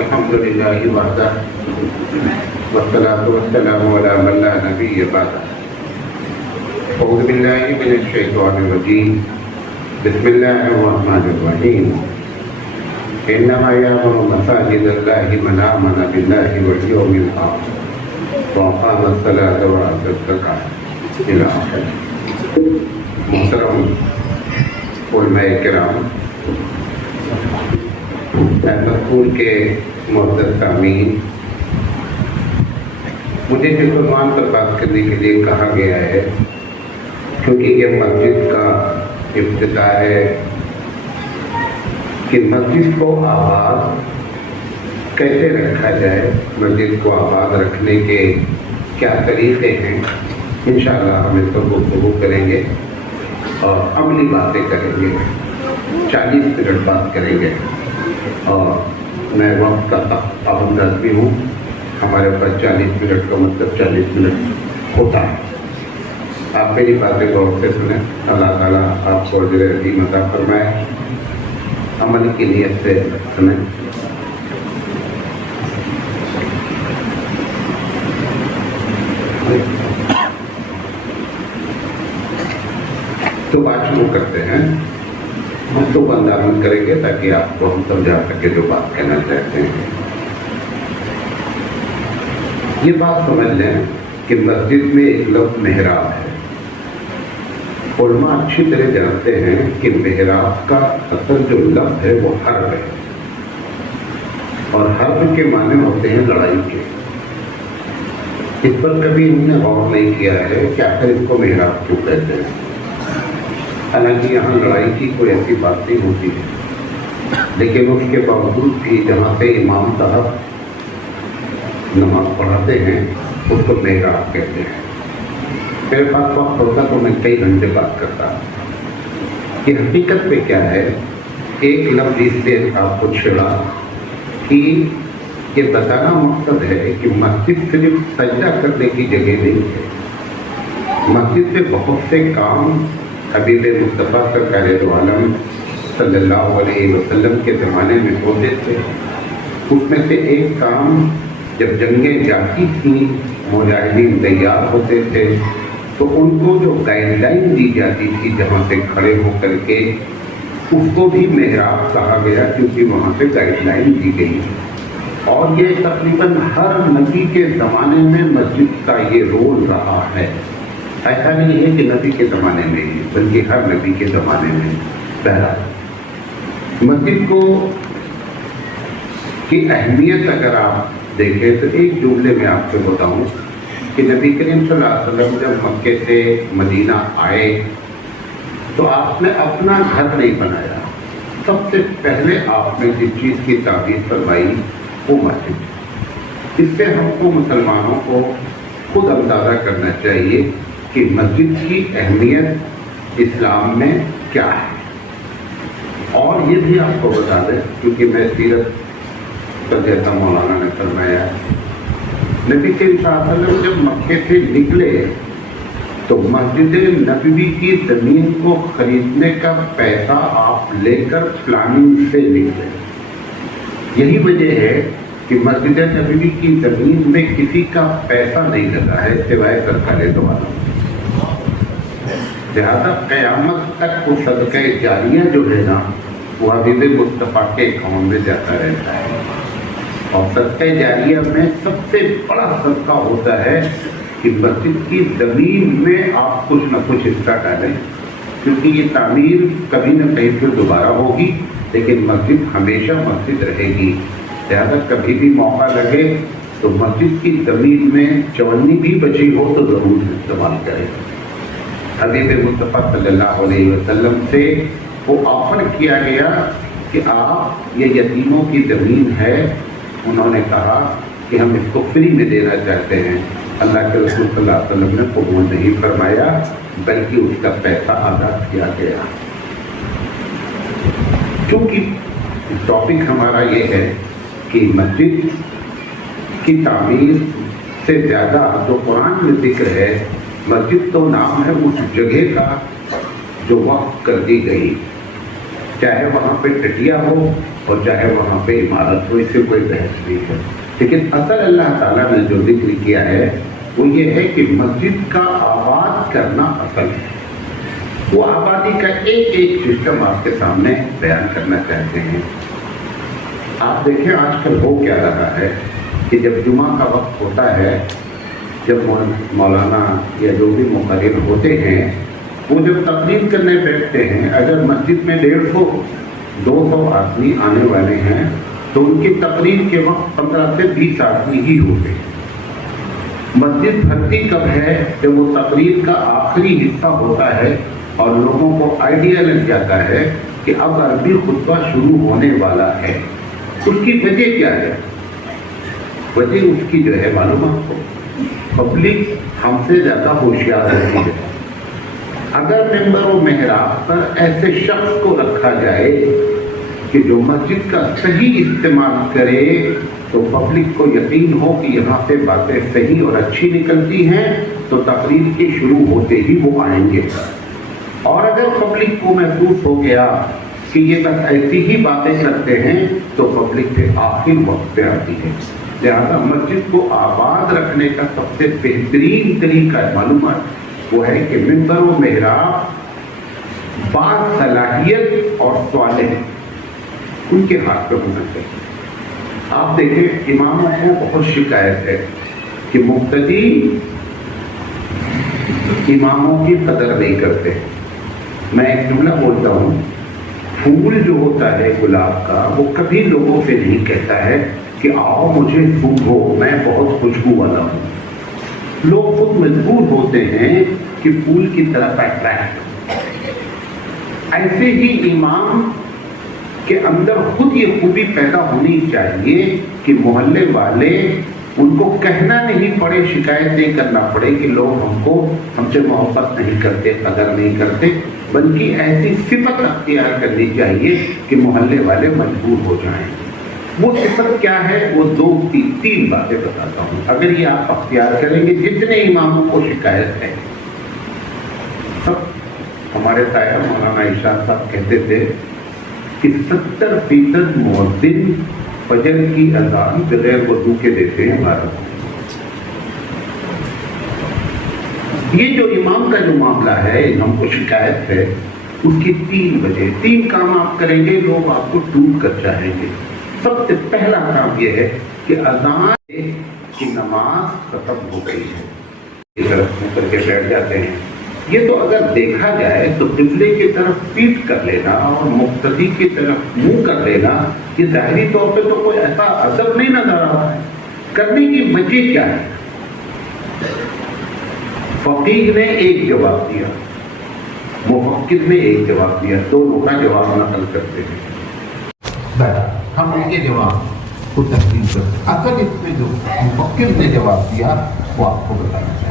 الحمد للہ وحدہ والصلاة والسلام علی من لا نبی بعدہ اعوذ باللہ من الشیطان الرجیم بسم اللہ الرحمن الرحیم انما یعمر مساجد اللہ من آمن باللہ والیوم الآخر وأقام الصلاة وآتى الزکاة إلی آخر۔ محترم علماء کرام، اسکول کے معزز سامعین، مجھے جس عنوان پر بات کرنے کے لیے کہا گیا ہے، کیونکہ یہ مسجد کا افتتاح ہے، کہ مسجد کو آباد کیسے رکھا جائے، مسجد کو آباد رکھنے کے کیا طریقے ہیں، انشاءاللہ ہم اس پر گفتگو کریں گے اور عملی باتیں کریں گے۔ 40 منٹ بات کریں گے اور میں وقت کا پابند آدمی ہوں، ہمارے پاس 40 منٹ کا مطلب 40 منٹ ہوتا ہے۔ آپ میری باتیں غور سے سنیں، اللہ تعالیٰ آپ کو اجر عظیم عطا فرمائے، عمل کی نیت سے سنیں۔ تو بات شروع کرتے ہیں، ہم تو اندازن کریں گے تاکہ آپ کو ہم سمجھا سکے جو بات کہنا چاہتے ہیں۔ یہ بات سمجھ لیں کہ مسجد میں ایک لفظ محراب ہے۔ علماء اچھی طرح جانتے ہیں کہ محراب کا اصل جو لفظ ہے وہ حرب ہے، اور حرب کے معنی ہوتے ہیں لڑائی کے۔ اس پر کبھی انہوں نے غور نہیں کیا ہے کہ آخر اس کو محراب کیوں کہتے ہیں، حالانکہ یہاں لڑائی کی کوئی ایسی بات نہیں ہوتی ہے، لیکن اس کے باوجود بھی جہاں سے امام صاحب نماز پڑھاتے ہیں اس کو محراب کہتے ہیں۔ میرے پاس وقت ہوتا تو میں کئی گھنٹے بات کرتا ہوں کہ حقیقت میں کیا ہے۔ ایک لفظ اس سے آپ کو چھڑا کہ یہ بتانا مقصد ہے کہ مسجد صرف سجدہ کرنے کی جگہ نہیں ہے، مسجد میں بہت سے کام حبیب مصطفیٰ سرکار دو عالم صلی اللہ علیہ وسلم کے زمانے میں ہوتے تھے۔ اس میں سے ایک کام، جب جنگیں جاتی تھیں، مجاہدین تیار ہوتے تھے، تو ان کو جو گائیڈ لائن دی جاتی تھی جہاں سے کھڑے ہو کر کے، اس کو بھی محراب کہا گیا، کیونکہ وہاں سے گائیڈ لائن دی گئی۔ اور یہ تقریباً ہر نبی کے زمانے میں مسجد کا یہ رول رہا ہے۔ ایسا نہیں ہے کہ نبی کے زمانے میں ہی، بلکہ ہر نبی کے زمانے میں۔ پہلا، مسجد کو کی اہمیت اگر آپ دیکھیں تو ایک جملے میں آپ سے بتاؤں کہ نبی کریم صلی اللہ علیہ وسلم جب مکے سے مدینہ آئے تو آپ نے اپنا گھر نہیں بنایا، سب سے پہلے آپ نے جس چیز کی تعبیر فرمائی وہ مسجد۔ اس سے ہم کو مسلمانوں کو خود اندازہ کرنا چاہیے کہ مسجد کی اہمیت اسلام میں کیا ہے۔ اور یہ بھی آپ کو بتا دیں، کیونکہ میں سیرت پر جیسا مولانا نے فرمایا، نبی کریم صلی اللہ علیہ وسلم جب مکے سے نکلے تو مسجد نبوی کی زمین کو خریدنے کا پیسہ آپ لے کر پلاننگ سے نکلے۔ یہی وجہ ہے کہ مسجد نبوی کی زمین میں کسی کا پیسہ نہیں لگا ہے سوائے سرکار دو عالم۔ لہٰذا قیامت تک وہ صدقہ جاریہ جو ہے نا، وہ حبیب مصطفیٰ کے اکاؤنٹ میں جاتا رہتا ہے۔ اور صدقہ جاریہ میں سب سے بڑا صدقہ ہوتا ہے کہ مسجد کی زمین میں آپ کچھ نہ کچھ حصہ ڈالیں، کیونکہ یہ تعمیر کبھی نہ کہیں پھر دوبارہ ہوگی، لیکن مسجد ہمیشہ مسجد رہے گی۔ لہٰذا کبھی بھی موقع لگے تو مسجد کی زمین میں چونی بھی بچی ہو تو ضرور استعمال کریں۔ حبیب مصطفیٰ صلی اللہ علیہ وسلم سے وہ آفر کیا گیا کہ آپ، یہ یتیموں کی زمین ہے، انہوں نے کہا کہ ہم اس کو فری میں دینا چاہتے ہیں۔ اللہ کے رسول صلی اللہ علیہ وسلم نے قبول نہیں فرمایا، بلکہ اس کا پیسہ ادا کیا گیا۔ چونکہ ٹاپک ہمارا یہ ہے کہ مسجد کی تعمیر سے زیادہ جو قرآن میں ذکر ہے، مسجد تو نام ہے اس جگہ کا جو وقف کر دی گئی، چاہے وہاں پہ ٹٹیا ہو اور چاہے وہاں پہ عمارت ہو، اس سے کوئی بحث نہیں ہے، لیکن اصل اللہ تعالیٰ نے جو ذکر کیا ہے وہ یہ ہے کہ مسجد کا آباد کرنا اصل ہے۔ وہ آبادی کا ایک ایک سسٹم آپ کے سامنے بیان کرنا چاہتے ہیں۔ آپ دیکھیں آج کل ہو کیا رہا ہے کہ جب جمعہ کا وقت ہوتا ہے، جب مولانا یا جو بھی مقرر ہوتے ہیں وہ جب تقریر کرنے بیٹھتے ہیں، اگر مسجد میں 150-200 آدمی آنے والے ہیں تو ان کی تقریر کے وقت 15 سے 20 آدمی ہی ہوتے ہیں۔ مسجد بھرتی کب ہے؟ جب وہ تقریر کا آخری حصہ ہوتا ہے اور لوگوں کو آئیڈیا لگ جاتا ہے کہ اب عربی خطبہ شروع ہونے والا ہے۔ اس کی وجہ کیا ہے؟ وجہ اس کی جو ہے معلوم آپ کو، پبلک ہم سے زیادہ ہوشیار ہوتی ہے۔ اگر ممبر و محراب پر ایسے شخص کو رکھا جائے کہ جو مسجد کا صحیح استعمال کرے تو پبلک کو یقین ہو کہ یہاں سے باتیں صحیح اور اچھی نکلتی ہیں تو تقریر کے شروع ہوتے ہی وہ آئیں گے۔ اور اگر پبلک کو محسوس ہو گیا کہ یہ بس ایسی ہی باتیں کرتے ہیں تو پبلک پہ آخر وقت پہ آتی ہے۔ لہذا مسجد کو آباد رکھنے کا سب سے بہترین طریقہ معلومات وہ ہے کہ ممبر و محراب باصلاحیت اور صالح ان کے ہاتھ پہ ہونا چاہیے۔ آپ دیکھیں اماموں کو بہت شکایت ہے کہ مقتدی اماموں کی قدر نہیں کرتے۔ میں ایک جملہ بولتا ہوں، پھول جو ہوتا ہے گلاب کا وہ کبھی لوگوں سے نہیں کہتا ہے کہ آؤ مجھے پھولو، میں بہت خوشبو والا ہوں۔ لوگ خود مجبور ہوتے ہیں کہ پھول کی طرف اٹریکٹ۔ ایسے ہی امام کے اندر خود یہ خوبی پیدا ہونی چاہیے کہ محلے والے ان کو کہنا نہیں پڑے، شکایت نہیں کرنا پڑے کہ لوگ ہم سے محبت نہیں کرتے، قدر نہیں کرتے، بلکہ ایسی صفت اختیار کرنی چاہیے کہ محلے والے مجبور ہو جائیں۔ وہ صفت کیا ہے؟ وہ تین باتیں بتاتا ہوں۔ اگر یہ آپ اختیار کریں گے، جتنے اماموں کو شکایت ہے، سب ہمارے تایا مولانا ارشاد صاحب کہتے تھے کہ 70% مؤذن فجر کی اذان بغیر وضو کے دیتے ہیں بھارت میں۔ یہ جو امام کا جو معاملہ ہے، ہم کو شکایت ہے، اس کی 3 وجہ، 3 کام آپ کریں گے لوگ آپ کو ڈوب کر چاہیں گے۔ سب سے پہلا کام یہ ہے کہ اذان کی نماز ختم ہو گئی ہے، کر کے بیٹھ جاتے ہیں۔ یہ تو اگر دیکھا جائے تو قبلے کی طرف پیٹ کر لینا اور مقتدی کی طرف منہ کر لینا، یہ ظاہری طور پہ تو کوئی ایسا ادب نہیں نظر آ رہا ہے۔ کرنے کی وجہ کیا ہے؟ فقیہ نے ایک جواب دیا، مفکر نے ایک جواب دیا، دونوں کا جواب نقل کرتے ہیں۔ ہم ان کے جواب کو تسلیم کرتے۔ اصل اس میں جو مفکر نے جواب دیا وہ آپ کو بتانا چاہیے۔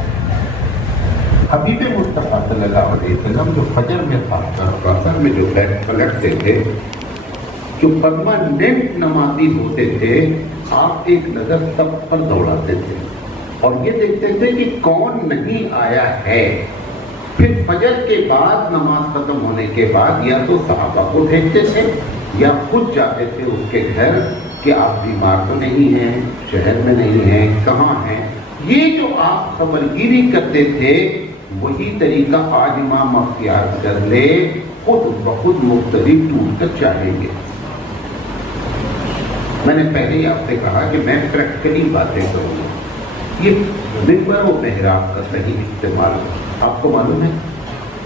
حبیب مصطفیٰ صلی اللہ علیہ وسلم جو فجر میں اثر میں جو پلٹتے تھے، جو پرماننٹ نمازی ہوتے تھے، آپ ایک نظر سب پر دوڑاتے تھے اور یہ دیکھتے تھے کہ کون نہیں آیا ہے۔ پھر فجر کے بعد نماز ختم ہونے کے بعد یا تو صحابہ کو دیکھتے تھے یا خود جاتے تھے اس کے گھر کہ آپ بیمار تو نہیں ہیں، شہر میں نہیں ہیں، کہاں ہیں۔ یہ جو آپ خبرگیری کرتے تھے وہی طریقہ آج امام اختیار کر لے، خود بخود مقتدی ٹوٹ کر چاہیں گے۔ میں نے پہلے ہی آپ سے کہا کہ میں پریکٹیکلی باتیں کروں گا۔ یہ ممبر و محراب کا صحیح استعمال، آپ کو معلوم ہے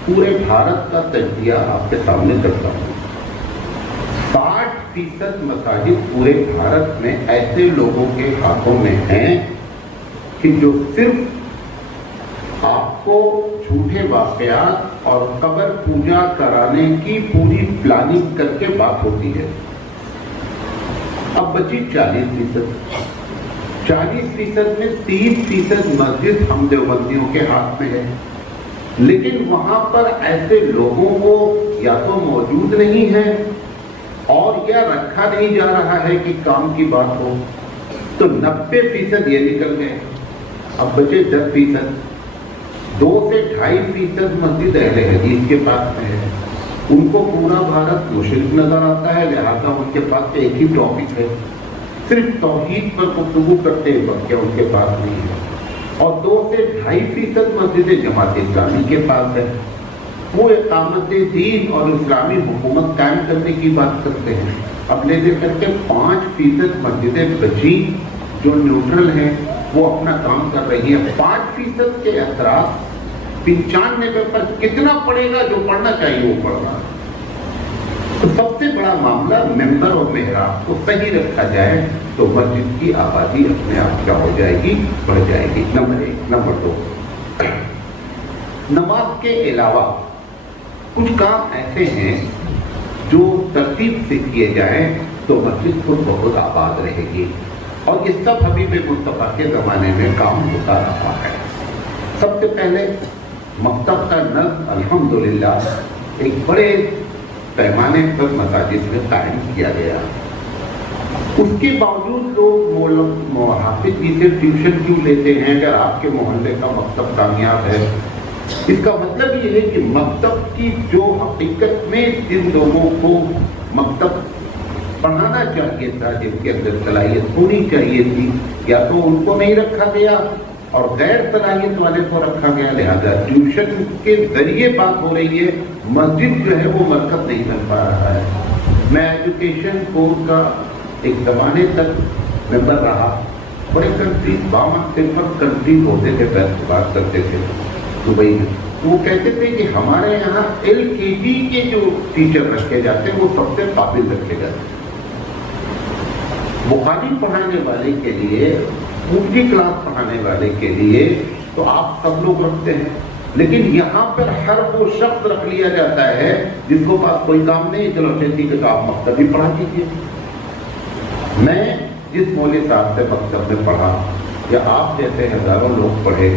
پورے بھارت کا تجزیہ آپ کے سامنے کرتا ہوں۔ 60% مساجد پورے بھارت میں ایسے لوگوں کے ہاتھوں میں ہیں کہ جو صرف آپ کو جھوٹے واقعات اور قبر پوجا کرانے کی پوری پلاننگ کر کے بات ہوتی ہے۔ اب بچی 40%، 40% میں 30% مسجد ہم دیوبندیوں کے ہاتھ میں ہے، لیکن وہاں پر ایسے لوگوں کو یا تو موجود نہیں ہے اور یا رکھا نہیں جا رہا ہے کہ کام کی بات ہو، تو 90% یہ نکل گئے۔ اب بچے 10%، 2 سے 2.5% مسجد اہل حدیث کے پاس میں ہے، ان کو پورا بھارت مشرک نظر آتا ہے، لہٰذا ان کے پاس ایک ہی ٹاپک ہے، صرف توحید پر گفتگو کرتے ہیں، وقت ان کے پاس نہیں ہے۔ اور 2 سے 2.5% مسجد جماعت اسلامی کے پاس ہے، وہ اقامت دین اور اسلامی حکومت قائم کرنے کی بات کرتے ہیں۔ اب لے دے کر کے 5% مسجدیں بچی جو نیوٹرل ہیں، وہ اپنا کام کر رہی ہیں۔ 5% کے اثرات 95 پر کتنا پڑے گا؟ جو پڑھنا چاہیے وہ پڑھ رہا۔ تو سب سے بڑا معاملہ ممبر اور محراب کو صحیح رکھا جائے تو مسجد کی آبادی اپنے آپ کیا ہو جائے گی؟ بڑھ جائے گی۔ نمبر 1۔ نمبر 2، نماز کے علاوہ کچھ کام ایسے ہیں جو ترتیب سے کیے جائیں تو مسجد کو بہت آباد رہے گی، اور یہ سب حبیب مصطفیٰ کے زمانے میں کام ہوتا رہا ہے۔ سب سے پہلے مکتب کا نظم الحمدللہ ایک بڑے پیمانے پر مساجد میں قائم کیا گیا۔ اس کے باوجود لوگ حافظ جی سے ٹیوشن کیوں لیتے ہیں اگر آپ کے محلے کا مکتب کامیاب ہے؟ اس کا مطلب یہ ہے کہ مکتب کی جو حقیقت میں جن لوگوں کو مکتب پڑھانا چاہیے تھا، جن کے اندر صلاحیت ہونی چاہیے تھی، یا تو ان کو نہیں رکھا گیا اور غیر صلاحیت والے کو رکھا گیا، لہذا ٹیوشن کے ذریعے بات ہو رہی ہے، مسجد جو ہے وہ مرکز نہیں بن پا رہا ہے۔ میں ایجوکیشن بورڈ کا ایک زمانے تک ممبر رہا، بڑے کنٹری کنٹری ہوتے تھے، بات کرتے تھے دبئی میں، تو وہ کہتے تھے کہ ہمارے یہاں LKG کے جو ٹیچر رکھے جاتے ہیں وہ سب سے قابل رکھے جاتے ہیں۔ بخاری پڑھانے والے کے لیے، اونچی کلاس پڑھانے والے کے لیے تو آپ سب لوگ رکھتے ہیں، لیکن یہاں پر ہر وہ شخص رکھ لیا جاتا ہے جس کو پاس کوئی کام نہیں، چلو ٹھیک ہے تو آپ مکتب ہی پڑھا دیجیے۔ میں جس مولوی صاحب سے مکتب میں پڑھا، یا آپ جیسے ہزاروں لوگ پڑھے،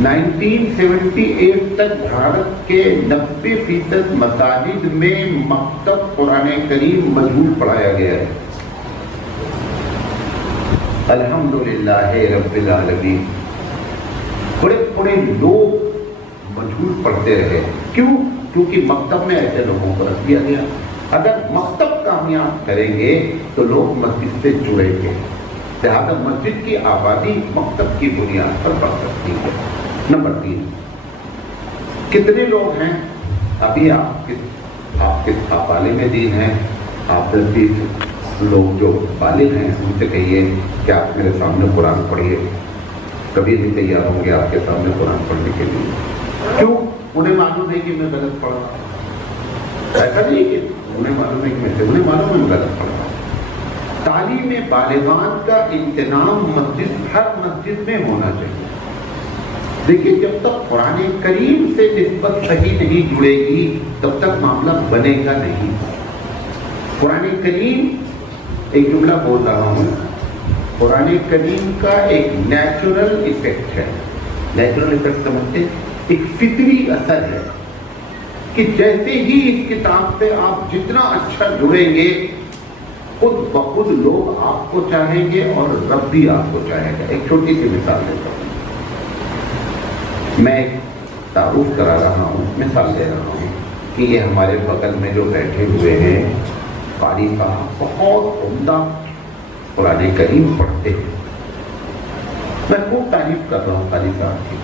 1978 تک بھارت کے 90% مساجد میں مکتب قرآن کریم مجہول پڑھایا گیا ہے۔ الحمدللہ رب العالمین، بڑے بڑے لوگ مجہول پڑھتے رہے۔ کیوں؟ کیونکہ مکتب میں ایسے لوگوں کو رکھ دیا گیا۔ اگر مکتب کامیاب کریں گے تو لوگ مسجد سے جڑیں گے، لہٰذا مسجد کی آبادی مکتب کی بنیاد پر بڑھ سکتی ہے۔ نمبر 3، کتنے لوگ ہیں ابھی آپ کس عالم دین ہیں؟ آپ 10-20 لوگ جو بالغ ہیں ان سے کہیے کہ آپ میرے سامنے قرآن پڑھیے، کبھی نہیں تیار ہوں گے آپ کے سامنے قرآن پڑھنے کے لیے۔ کیوں؟ انہیں معلوم ہے کہ میں غلط پڑھ رہا ہوں۔ ایسا نہیں کہ انہیں معلوم ہے کہ انہیں معلوم ہے میں غلط پڑھ رہا ہوں۔ تعلیم بالغان کا انتظام ہر مسجد میں ہونا چاہیے۔ دیکھیے، جب تک قرآن کریم سے نسبت صحیح نہیں جڑے گی تب تک معاملہ بنے گا نہیں۔ قرآن کریم، ایک جملہ بول رہا ہوں، قرآن کریم کا ایک نیچرل ایفیکٹ ہے۔ نیچرل ایفیکٹ سمجھتے ہیں؟ ایک فطری اثر ہے کہ جیسے ہی اس کتاب سے آپ جتنا اچھا جڑیں گے، خود بخود لوگ آپ کو چاہیں گے اور رب بھی آپ کو چاہے گا۔ ایک چھوٹی سی مثال دیتا ہوں، میں ایک تعارف کرا رہا ہوں، مثال دے رہا ہوں کہ یہ ہمارے بغل میں جو بیٹھے ہوئے ہیں قاری صاحب بہت عمدہ قرآن کریم پڑھتے ہیں۔ میں خوب تعریف کر رہا ہوں قاری صاحب کی،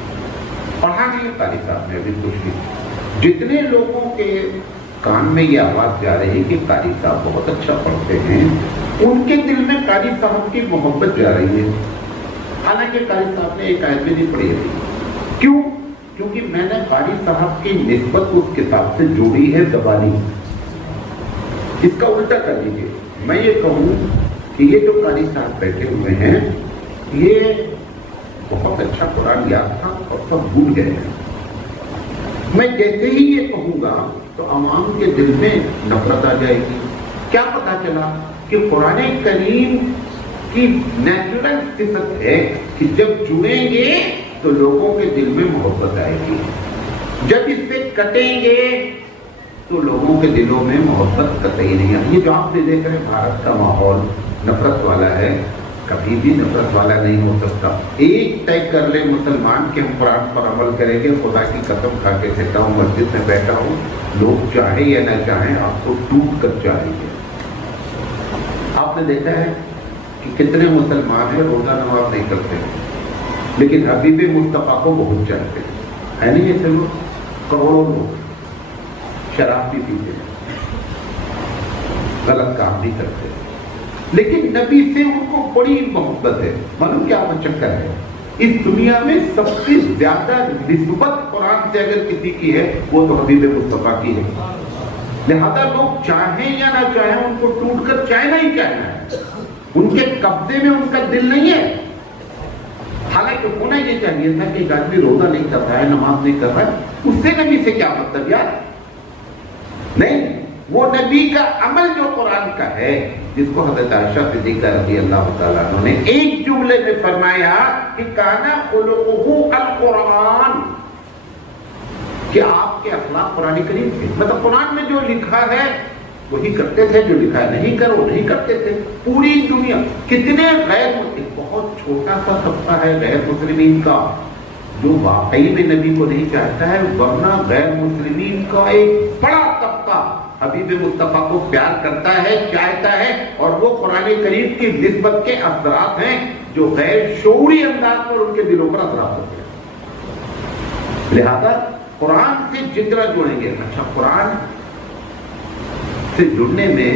پڑھا نہیں قاری صاحب نے ابھی کچھ بھی۔ جتنے لوگوں کے کان میں یہ آواز جا رہی ہے کہ قاری صاحب بہت اچھا پڑھتے ہیں، ان کے دل میں قاری صاحب کی محبت جا رہی ہے، حالانکہ قاری صاحب نے ایک آیت بھی نہیں پڑھی ہے۔ کیوں؟ کیونکہ میں نے قاری صاحب کی نسبت اس کتاب سے جوڑی ہے زبانی۔ اس کا الٹا کر لیجیے، میں یہ کہوں کہ یہ جو قاری صاحب بیٹھے ہوئے ہیں یہ بہت اچھا قرآن یاد تھا اور سب بھول گئے ہیں، میں جیسے ہی یہ کہوں گا تو عوام کے دل میں نفرت آ جائے گی۔ کیا پتا چلا کہ قرآن کریم کی نیچرل صفت ہے کہ جب جڑیں گے تو لوگوں کے دل میں محبت آئے گی، جب اس سے کٹیں گے تو لوگوں کے دلوں میں محبت قطعی نہیں آتی۔ یہ جو آپ نے دیکھ رہے ہیں بھارت کا ماحول نفرت والا ہے، کبھی بھی نفرت والا نہیں ہو سکتا. ایک طے کر لے مسلمان کہ ہم قرآن پر عمل کریں گے. خدا کی قسم کھا کے کہتا ہوں مسجد میں بیٹھا ہوں, لوگ چاہیں یا نہ چاہیں آپ کو ٹوٹ کر چاہیں گے. آپ نے دیکھا ہے کہ کتنے مسلمان ہیں روزہ نماز نہیں کرتے لیکن حبیب مصطفیٰ کو بہت چاہتے ہیں, ہے نہیں ایسے لوگ؟ کروڑوں لوگ شراب بھی پیتے ہیں, غلط کام بھی کرتے ہیں, لیکن نبی سے ان کو بڑی محبت ہے. معلوم کیا چکر ہے؟ اس دنیا میں سب سے زیادہ نسبت قرآن سے اگر کسی کی ہے وہ تو حبیب مصطفیٰ کی ہے. لہذا لوگ چاہیں یا نہ چاہیں ان کو ٹوٹ کر چاہنا ہی چاہنا ہے. ان کے قبضے میں ان کا دل نہیں ہے. حالانکہ ہونا یہ چاہیے تھا کہ ایک آدمی روزہ نہیں کر رہا ہے, نماز نہیں کر رہا ہے, اس سے نبی سے کیا مطلب یار؟ نہیں, وہ نبی کا عمل جو قرآن کا ہے, جس کو حضرت عائشہ صدیقہ رضی اللہ تعالیٰ عنہ نے ایک جملے میں فرمایا کہ کانا خلقہ القرآن, کہ آپ کے اخلاق قرآن کریم تھے. مطلب قرآن میں جو لکھا ہے وہی کرتے تھے, جو لکھا ہے نہیں کرو نہیں کرتے تھے. پوری دنیا کتنے غیر مسلم, بہت چھوٹا سا طبقہ ہے غیر مسلمین کا جو واقعی میں نبی کو نہیں چاہتا ہے, ورنہ غیر مسلمین کا ایک بڑا طبقہ حبیب مصطفیٰ کو پیار کرتا ہے, چاہتا ہے, اور وہ قرآن کریم کی نسبت کے اثرات ہیں جو غیر شعوری انداز پر ان کے دلوں پر اثرات ہوتے ہیں. لہذا قرآن سے جتنا جڑیں گے. اچھا, قرآن سے جڑنے میں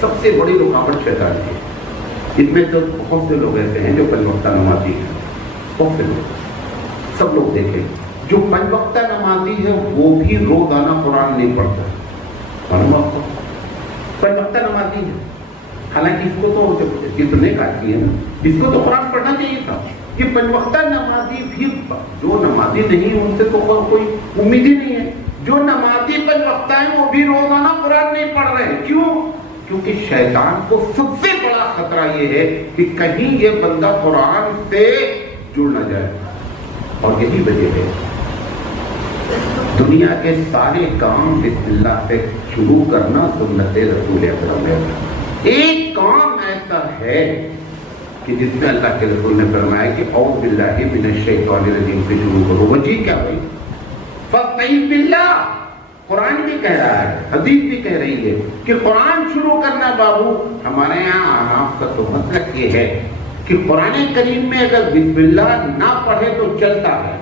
سب سے بڑی رکاوٹ شیطان کی. اس میں تو بہت سے لوگ ایسے ہیں جو پنج وقتہ نمازی ہیں, بہت سے لوگ, سب لوگ دیکھیں, جو پنج وقتہ نمازی ہے وہ بھی روزانہ قرآن نہیں پڑھتا ہے. معلوم آپ کو پنج وقتہ نمازی ہے, حالانکہ اس کو تو کتنے کاٹی ہے نا, اس کو تو قرآن پڑھنا چاہیے تھا. یہ پنج وقتہ نمازی بھی, جو نمازی نہیں ان سے تو کوئی امید ہی نہیں ہے. جو نمازی پنج وقتہ ہیں وہ بھی روزانہ قرآن نہیں پڑھ رہے ہیں. کیوں؟ کیونکہ شیطان کو سب سے بڑا خطرہ یہ ہے کہ کہیں یہ بندہ قرآن سے جڑ نہ جائے. اور یہی وجہ ہے دنیا کے سارے کام بسم اللہ سے شروع کرنا سنت رسول اکرم ہے. ایک کام ایسا ہے کہ جس میں اللہ کے رسول نے فرمایا کہ اعوذ باللہ من الشیطان الرجیم سے شروع کرو. وجہ کیا بھائی؟ فاستعیذ باللہ. قرآن بھی کہہ رہا ہے, حدیث بھی کہہ رہی ہے کہ قرآن شروع کرنا بابو. ہمارے یہاں احناف کا تو مسلک یہ ہے کہ قرآن کریم میں اگر بسم اللہ نہ پڑھے تو چلتا ہے,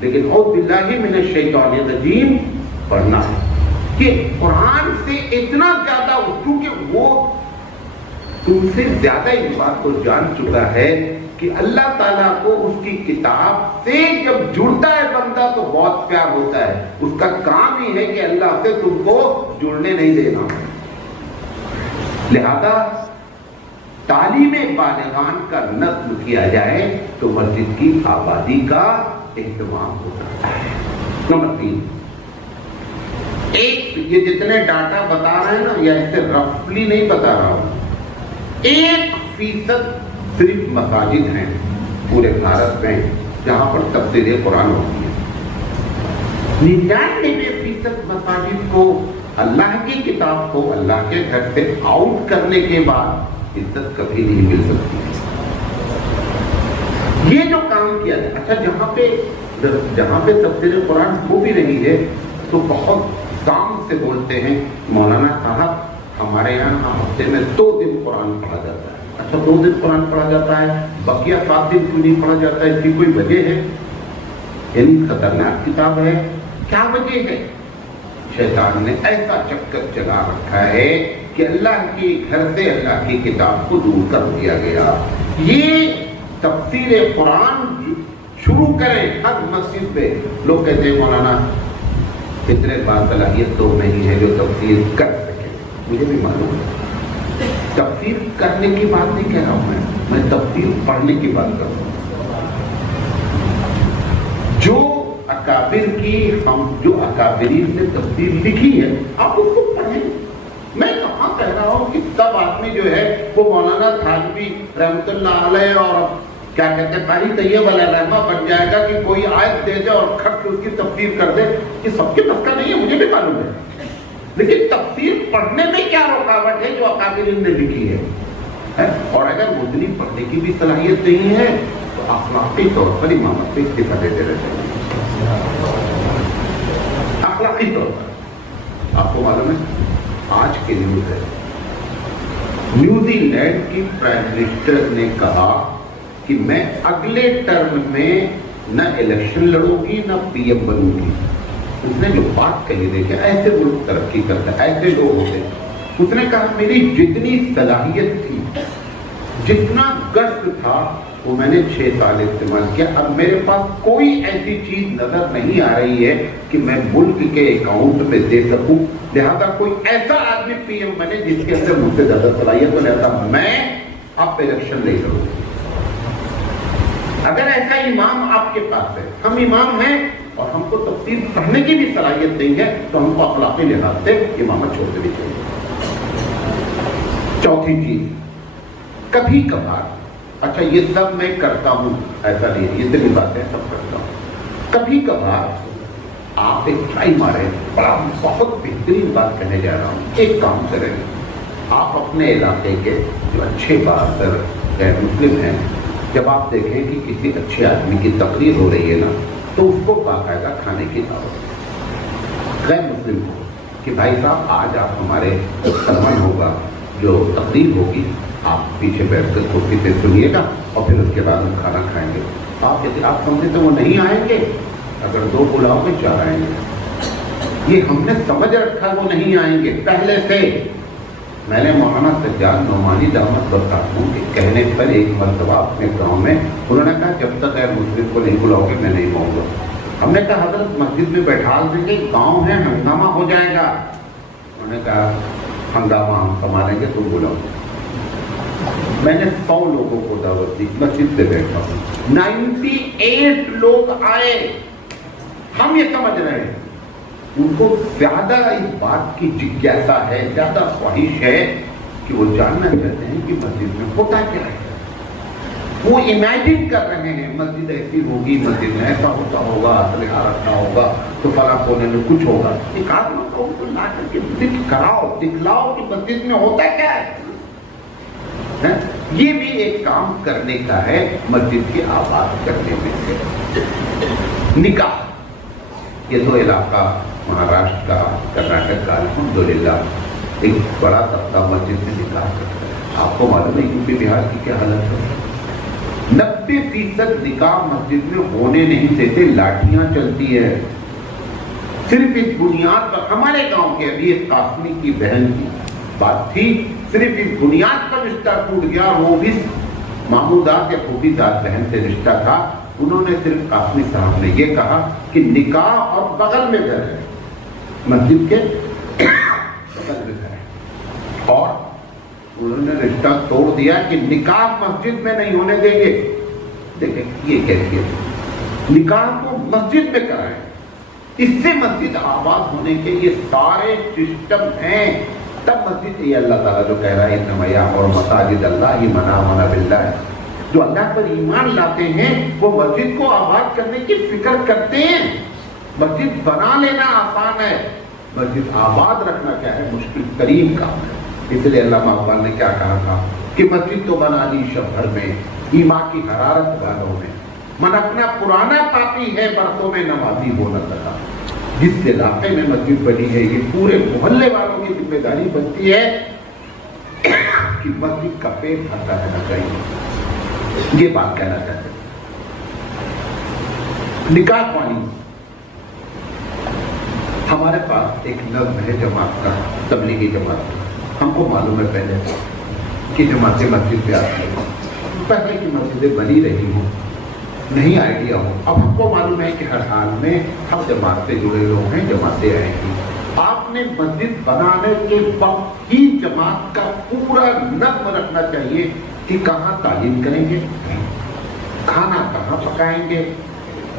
لیکن اعوذ باللہ من الشیطان الرجیم پڑھنا ہے. کہ قرآن سے اتنا زیادہ, کیونکہ وہ تم سے زیادہ اس بات کو جان چکا ہے کہ اللہ تعالیٰ کو اس کی کتاب سے جب جڑتا ہے بندہ تو بہت پیار ہوتا ہے. اس کا کام ہی ہے کہ اللہ سے تم کو جڑنے نہیں دینا. لہذا تعلیم بالغان کا نصب کیا جائے تو مسجد کی آبادی کا اہتمام ہوتا ہے. نمبر 3, ایک یہ جتنے ڈاٹا بتا رہے ہیں نا, یا اس سے رفلی نہیں بتا رہا ہوں, 1% صرف مساجد ہیں پورے بھارت میں جہاں پر تفسیر قرآن ہوتی ہے. 99% مساجد کو اللہ کی کتاب کو اللہ کے گھر سے آؤٹ کرنے کے بعد عزت کبھی نہیں مل سکتی. یہ جو کام کیا جائے. اچھا, جہاں پہ تفسیر قرآن ہو بھی رہی ہے تو بہت کام سے بولتے ہیں مولانا صاحب ہمارے یہاں ہفتے میں 2 دن قرآن پڑھا جاتا ہے. اچھا, 2 دن قرآن پڑھا جاتا ہے, بقیہ 7 دن کیوں نہیں پڑھا جاتا ہے؟ اس کی کوئی وجہ ہے؟ یعنی خطرناک کتاب ہے, کیا وجہ ہے؟ شیطان نے ایسا چکر چلا رکھا ہے کہ اللہ کے گھر سے اللہ کی کتاب کو دور کر دیا گیا. یہ تفسیر قرآن شروع کریں ہر مسجد پہ. لوگ کہتے ہیں مولانا اتنے باصلاحیت تو نہیں ہے جو تفسیر کر سکے. مجھے بھی معلوم ہے, تفسیر کرنے کی بات نہیں کہہ رہا ہوں میں تفسیر پڑھنے کی بات کر رہا ہوں. جو اکابر کی, جو اکابرین نے تفسیر لکھی ہے آپ اس کو پڑھیں. میں کہاں کہہ رہا ہوں کہ سب آدمی جو ہے وہ مولانا تھانوی رحمۃ اللہ علیہ اور کیا کہتے ہیں قاری طیب علیہ رحمہ بن جائے گا کہ کوئی آیت دے دے اور کھٹ کے اس کی تفسیر کر دے. یہ سب کے مسئلہ نہیں ہے, مجھے بھی معلوم ہے, لیکن تفسیر پڑھنے میں کیا رکاوٹ ہے جو اکابرین نے لکھی ہے. ہے، اور اگر اتنی پڑھنے کی بھی صلاحیت نہیں ہے تو اخلاقی طور پر امامت سے استعفا دے دینا چاہیے۔ اخلاقی طور پر آپ کو معلوم ہے آج کی نیوز ہے، نیوزی لینڈ کی پرائم منسٹر نے کہا کہ میں اگلے ٹرم میں نہ الیکشن لڑوں گی نہ پی ایم بنوں گی۔ اس نے جو بات کہی دیکھے ایسے ملک ترقی کرتا ہے، ایسے لوگ ہوتے۔ اس نے کہا میری جتنی صلاحیت تھی، جتنا گشت تھا، وہ میں نے 6 سال استعمال کیا۔ اب میرے پاس کوئی ایسی چیز نظر نہیں آ رہی ہے کہ میں ملک کے اکاؤنٹ میں دے سکوں، لہذا کوئی ایسا آدمی پی ایم بنے جس کے اندر مجھ سے زیادہ صلاحیت ہو، لہذا میں اب الیکشن نہیں لڑوں گا۔ اگر ایسا امام آپ کے پاس ہے، ہم امام ہیں اور ہم کو تفسیر پڑھنے کی بھی صلاحیت نہیں ہے، تو ہم کو اخلاقی لحاظ سے امامت چھوڑ دینی چاہیے۔ چوتھی چیز، کبھی کبھار، اچھا یہ سب میں کرتا ہوں ایسا نہیں، یہ اتنی باتیں سب کرتا ہوں، کبھی کبھار آپ ایک ٹرائی ماریں، بہت بہترین بات کہنے جا رہا ہوں۔ ایک کام کریں، آپ اپنے علاقے کے جو اچھے بااثر غیر مسلم ہیں، جب آپ دیکھیں کہ کسی اچھے آدمی کی تقریر ہو رہی ہے نا، تو اس کو باقاعدہ کھانے کی دعوت، غیر مسلم کو، کہ بھائی صاحب آج آپ ہمارے سرمن ہوگا، جو تقریر ہوگی، آپ پیچھے بیٹھ کر کرسی پہ سنیے گا اور پھر اس کے بعد ہم کھانا کھائیں گے۔ آپ سمجھتے تو وہ نہیں آئیں گے، اگر 2 بلاؤ گے 4 آئیں گے۔ یہ ہم نے سمجھ رکھا وہ نہیں آئیں گے پہلے سے۔ میں نے مولانا سجاد نعمانی دعوت برکاتہ کے کہنے پر ایک مرتبہ اپنے گاؤں میں انہوں نے کہا جب تک غیر مسلم کو نہیں بلاؤ گے میں نہیں آؤں گا۔ ہم نے کہا حضرت مسجد میں بیٹھا دیں گے، گاؤں ہے ہنگامہ ہو جائے گا۔ انہوں نے کہا ہنگامہ ہم سنبھالیں گے، تم بلاؤ۔ میں نے 100 لوگوں کو دعوت دی، مسجد پہ بیٹھا ہوں، 98 لوگ آئے۔ ہم یہ سمجھ رہے ہیں ان کو زیادہ اس بات کی جگیاسا ہے، زیادہ خواہش ہے کہ وہ جاننا چاہتے ہیں کہ مسجد میں ہوتا کیا ہے۔ وہ امیجن کر رہے ہیں مسجد ایسی ہوگی، مسجد میں ایسا ہوتا ہوگا، اسلحہ رکھا ہوگا تو فلاں کونے میں کچھ ہوگا۔ ایک آدمی کو لا کر کے ذکر کراؤ، دکھلاؤ کہ مسجد میں ہوتا کیا ہے۔ یہ بھی ایک کام کرنے کا ہے مسجد کے آباد کرنے میں سے۔ نکاح، یہ تو علاقہ مہاراشٹر کا، کرناٹک کا الحمدللہ ایک بڑا طبقہ مسجد میں نکاح کرتا ہے۔ آپ کو معلوم ہے یو پی بہار کی کیا حالت ہے؟ 90% نکاح مسجد میں ہونے نہیں دیتے، لاٹھیاں چلتی ہے۔ صرف اس بنیاد پر ہمارے گاؤں کے ابھی ایک قاسمی کی بہن کی بات تھی، صرف اس بنیاد پر رشتہ ٹوٹ گیا، وہ بھی مامودات یا پھوپھی دار بہن سے رشتہ تھا۔ انہوں نے صرف قاسمی صاحب نے یہ کہا کہ نکاح اور بغل میں گھر ہے، مسجد کے بغل میں گھر ہے، اور انہوں نے رشتہ توڑ دیا کہ نکاح مسجد میں نہیں ہونے دیں گے۔ دیکھیں یہ کیفیت، نکاح کو مسجد میں کرائیں، اس سے مسجد آباد ہونے کے یہ سارے سسٹم ہیں، تب مسجد۔ یہ اللہ تعالیٰ جو کہہ رہا ہے انما یعمر مساجد اللہ من آمن باللہ، جو اللہ پر ایمان لاتے ہیں وہ مسجد کو آباد کرنے کی فکر کرتے ہیں۔ مسجد بنا لینا آسان ہے، مسجد آباد رکھنا کیا ہے، مشکل ترین کام ہے۔ اس لیے علامہ اقبال نے کیا کہا تھا کہ مسجد تو بنا لی شب بھر میں، ایما کی حرارت والوں میں، من اپنا پرانا پاپی ہے برسوں میں نمازی ہو نہ سکا۔ جس علاقے میں مسجد بنی ہے یہ پورے محلے والوں کی ذمہ داری بنتی ہے کہ مسجد کا پیٹ بھرتا رہنا چاہیے۔ یہ بات کہنا چاہتے ہیں۔ نکاح خوانی، ہمارے پاس ایک نظم ہے جماعت کا، تبلیغی جماعت کا۔ ہم کو معلوم ہے پہلے کہ جماعتیں مسجد پہ آتی ہیں، پہلے کی مسجدیں بنی رہی ہوں، نہیں آئیڈیا ہو، اب ہم کو معلوم ہے کہ ہر حال میں ہم جماعت سے جڑے لوگ ہیں، جماعتیں آئیں گی۔ آپ نے مسجد بنانے کے وقت ہی جماعت کا پورا نظم رکھنا چاہیے کہ کہاں تعلیم کریں گے، کھانا کہاں پکائیں گے،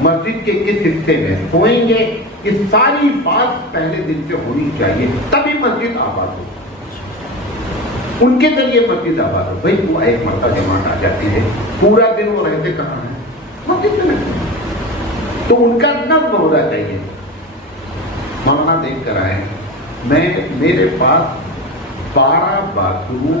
مسجد کے کس حصے میں سوئیں گے، یہ ساری بات پہلے دن سے ہونی چاہیے، تبھی مسجد آباد ہو۔ ان کے ذریعے مسجد آباد ہو۔ بھائی وہ ایک مرتبہ جماعت آ جاتی ہے، پورا دن وہ رہتے کہاں ہیں، مسجد میں نہیں، تو ان کا نظم ہونا چاہیے۔ مولانا دیکھ کر آئے، میرے پاس 12 باتھ روم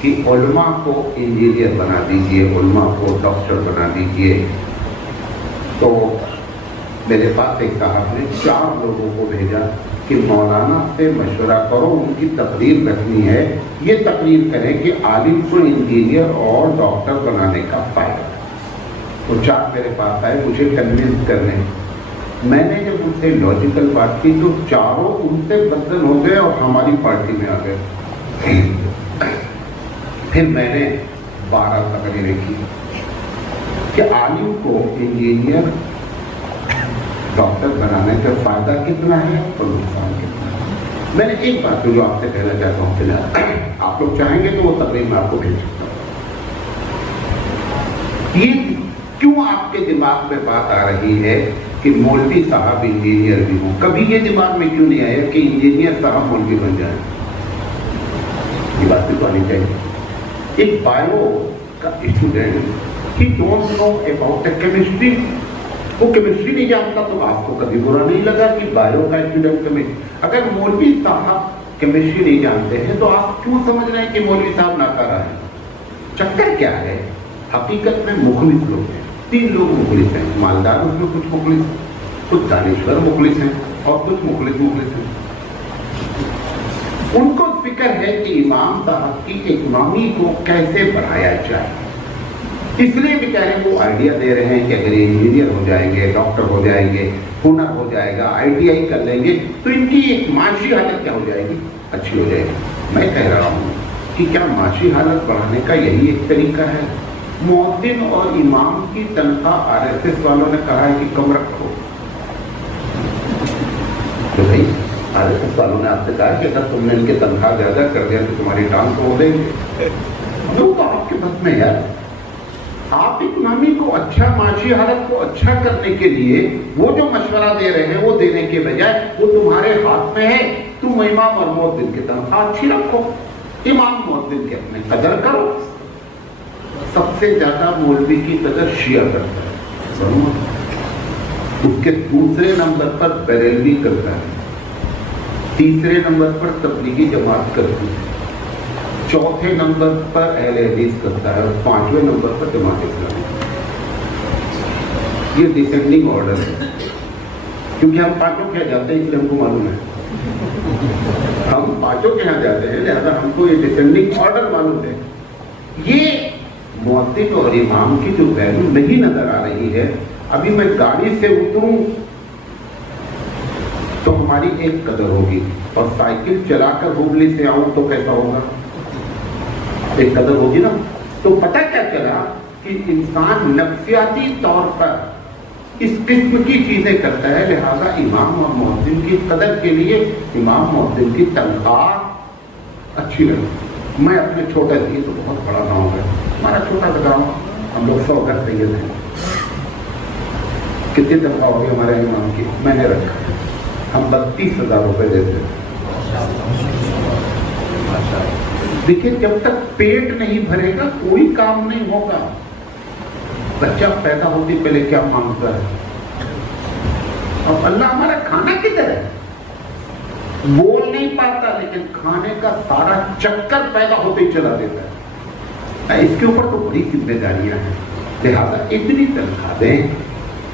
کہ علماء کو انجینئر بنا دیجئے، علماء کو ڈاکٹر بنا دیجئے، تو میرے پاس ایک صاحب نے 4 لوگوں کو بھیجا کہ مولانا سے مشورہ کرو، ان کی تقریر رکھنی ہے، یہ تقریر کریں کہ عالم کو انجینئر اور ڈاکٹر بنانے کا فائدہ۔ تو 4 میرے پاس آئے مجھے کنوینس کرنے، میں نے جب ان سے لاجیکل بات کی تو 4 ان سے بدل ہو گئے اور ہماری پارٹی میں آ گئے۔ پھر میں نے 12 تقریریں کی کہ عالم کو انجینئر ڈاکٹر بنانے کا فائدہ کتنا ہے اور نقصان کتنا ہے۔ میں نے ایک بات جو آپ سے کہنا چاہتا ہوں، فی الحال آپ لوگ چاہیں گے تو وہ تقریر میں آپ کو بھیج سکتا ہوں۔ یہ کیوں آپ کے دماغ میں بات آ رہی ہے کہ مولوی صاحب انجینئر بھی ہوں؟ کبھی یہ دماغ میں کیوں نہیں آیا کہ انجینئر صاحب مولوی بن جائیں؟ یہ بات بھی تو آنی چاہیے۔ ایک بایو کا اسٹوڈنٹ ہی ڈونٹ نو اباؤٹ کیمسٹری، وہ کیمسٹری نہیں جانتا تو آپ کو کبھی برا نہیں لگا کہ بایو کا اسٹوڈنٹ اگر مولوی صاحب کیمسٹری نہیں جانتے ہیں تو آپ کیوں سمجھ رہے ہیں کہ مولوی صاحب ناکارہ ہیں؟ چکر کیا ہے؟ حقیقت میں مخلص لوگ ہیں، 3 لوگ مخلص ہیں، مالدار اس میں کچھ مخلص ہیں، کچھ دانشور مخلص ہیں اور کچھ مخلص ہیں۔ ان کو فکر ہے کہ امام صاحب کی اکمامی کو کیسے بڑھایا جائے، اس لیے بیچارے وہ آئیڈیا دے رہے ہیں کہ اگر انجینئر ہو جائیں گے، ڈاکٹر ہو جائیں گے، ہنر ہو جائے گا، ITI کر لیں گے تو ان کی ایک معاشی حالت کیا ہو جائے گی؟ اچھی ہو جائے گی۔ میں کہہ رہا ہوں کہ کیا معاشی حالت بڑھانے کا یہی ایک طریقہ ہے؟ مؤذن اور امام کی تنخواہ RSS والوں نے کہا ہے کہ کم رکھو، تو بھائی RSS والوں نے آپ سے کہا کہ اگر تم نے ان کے تنخواہ زیادہ کر دیا تو تمہاری ٹانگ توڑ دیں گے، وہ تو آپ کے بس میں ہے۔ آپ اکنامی کو اچھا، معاشی حالت کو اچھا کرنے کے لیے وہ جو مشورہ دے رہے ہیں وہ دینے کے بجائے وہ تمہارے ہاتھ میں ہے، تم امام اور مؤذن کی تنخواہ اچھی رکھو، امام مؤذن کے اپنے قدر کرو۔ سب سے زیادہ مولوی کی قدر شیعہ کرتا ہے، اس کے دوسرے نمبر پر بریلوی کرتا ہے، تیسرے نمبر پر تبلیغی جماعت کرتی ہے، چوتھے نمبر پر اہل حدیث کرتا ہے اور 5ویں نمبر پر جماعت اسلامی۔ یہ ڈسینڈنگ آرڈر ہے، کیونکہ ہم 5 کے یہاں جاتے ہیں، اس لیے ہم کو معلوم ہے، ہم 5 کے یہاں جاتے ہیں، لہذا ہم کو یہ ڈسینڈنگ آرڈر معلوم ہے۔ یہ مؤذن اور امام کی جو ویلیو نہیں نظر آ رہی ہے، ابھی میں گاڑی سے اتروں تو ہماری ایک قدر ہوگی اور سائیکل چلا کر ہبلی سے آؤں تو کیسا ہوگا؟ ایک قدر ہوگی نا۔ تو پتہ کیا چلا کہ انسان نفسیاتی طور پر اس قسم کی چیزیں کرتا ہے، لہذا امام اور مؤذن کی قدر کے لیے امام مؤذن کی تنخواہ اچھی لگی۔ میں اپنے چھوٹا سی، تو بہت بڑا گاؤں ہے ہمارا، چھوٹا سا گاؤں، ہم لوگ 100 گھر سید ہیں، کتنی تنخواہ ہوگی ہمارے امام کی؟ میں نے رکھا، ہم 32,000 روپے دیتے ہیں۔ دیکھیں جب تک پیٹ نہیں بھرے گا کوئی کام نہیں ہوگا۔ بچہ پیدا ہوتی پہلے کیا مانگتا ہے؟ اب اللہ ہمارا کھانا کدھر ہے؟ بول نہیں پاتا لیکن کھانے کا سارا چکر پیدا ہوتے ہی چلا دیتا ہے۔ اس کے اوپر تو بڑی ذمہ داریاں ہیں، لہٰذا اتنی تنخواہ دیں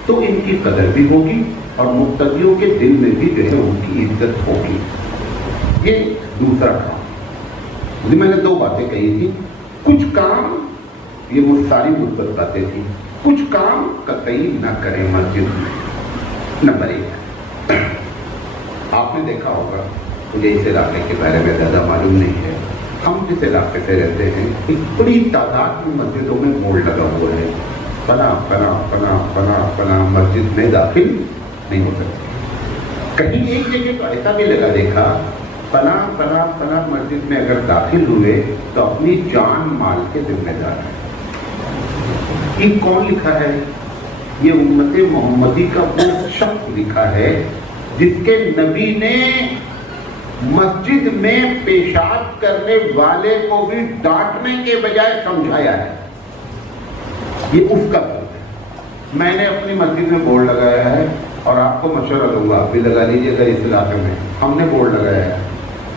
تو ان کی قدر بھی ہوگی اور مقتدیوں کے دل میں بھی جو ہے ان کی عزت ہوگی۔ یہ دوسرا کام۔ میں نے 2 باتیں کہی تھی، کچھ کام یہ وہ ساری مثبت باتیں تھیں، کچھ کام قطعی نہ کریں مسجد میں۔ نمبر 1، آپ نے دیکھا ہوگا، مجھے اس علاقے کے بارے میں زیادہ معلوم نہیں ہے، ہم جس علاقے سے رہتے ہیں ایک بڑی تعداد میں مسجدوں میں بورڈ لگا ہوا ہے، فلاں فلاں فلاں فلاں فلاں مسجد میں داخل نہیں ہو سکتے۔ کہیں ایک جگہ تو ایسا بھی لگا دیکھا، فلاں فلاں فلاں مسجد میں اگر داخل ہوئے تو اپنی جان مال کے ذمہ دار ہیں۔ یہ کون لکھا ہے؟ یہ امت محمدی کا وہ شخص لکھا ہے جس کے نبی نے مسجد میں پیشاب کرنے والے کو بھی ڈانٹنے کے بجائے سمجھایا ہے۔ یہ اس کا ہے۔ میں نے اپنی مسجد میں بورڈ لگایا ہے اور آپ کو مشورہ دوں گا، آپ بھی لگا لیجیے گا۔ اس علاقے میں ہم نے بورڈ لگایا ہے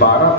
12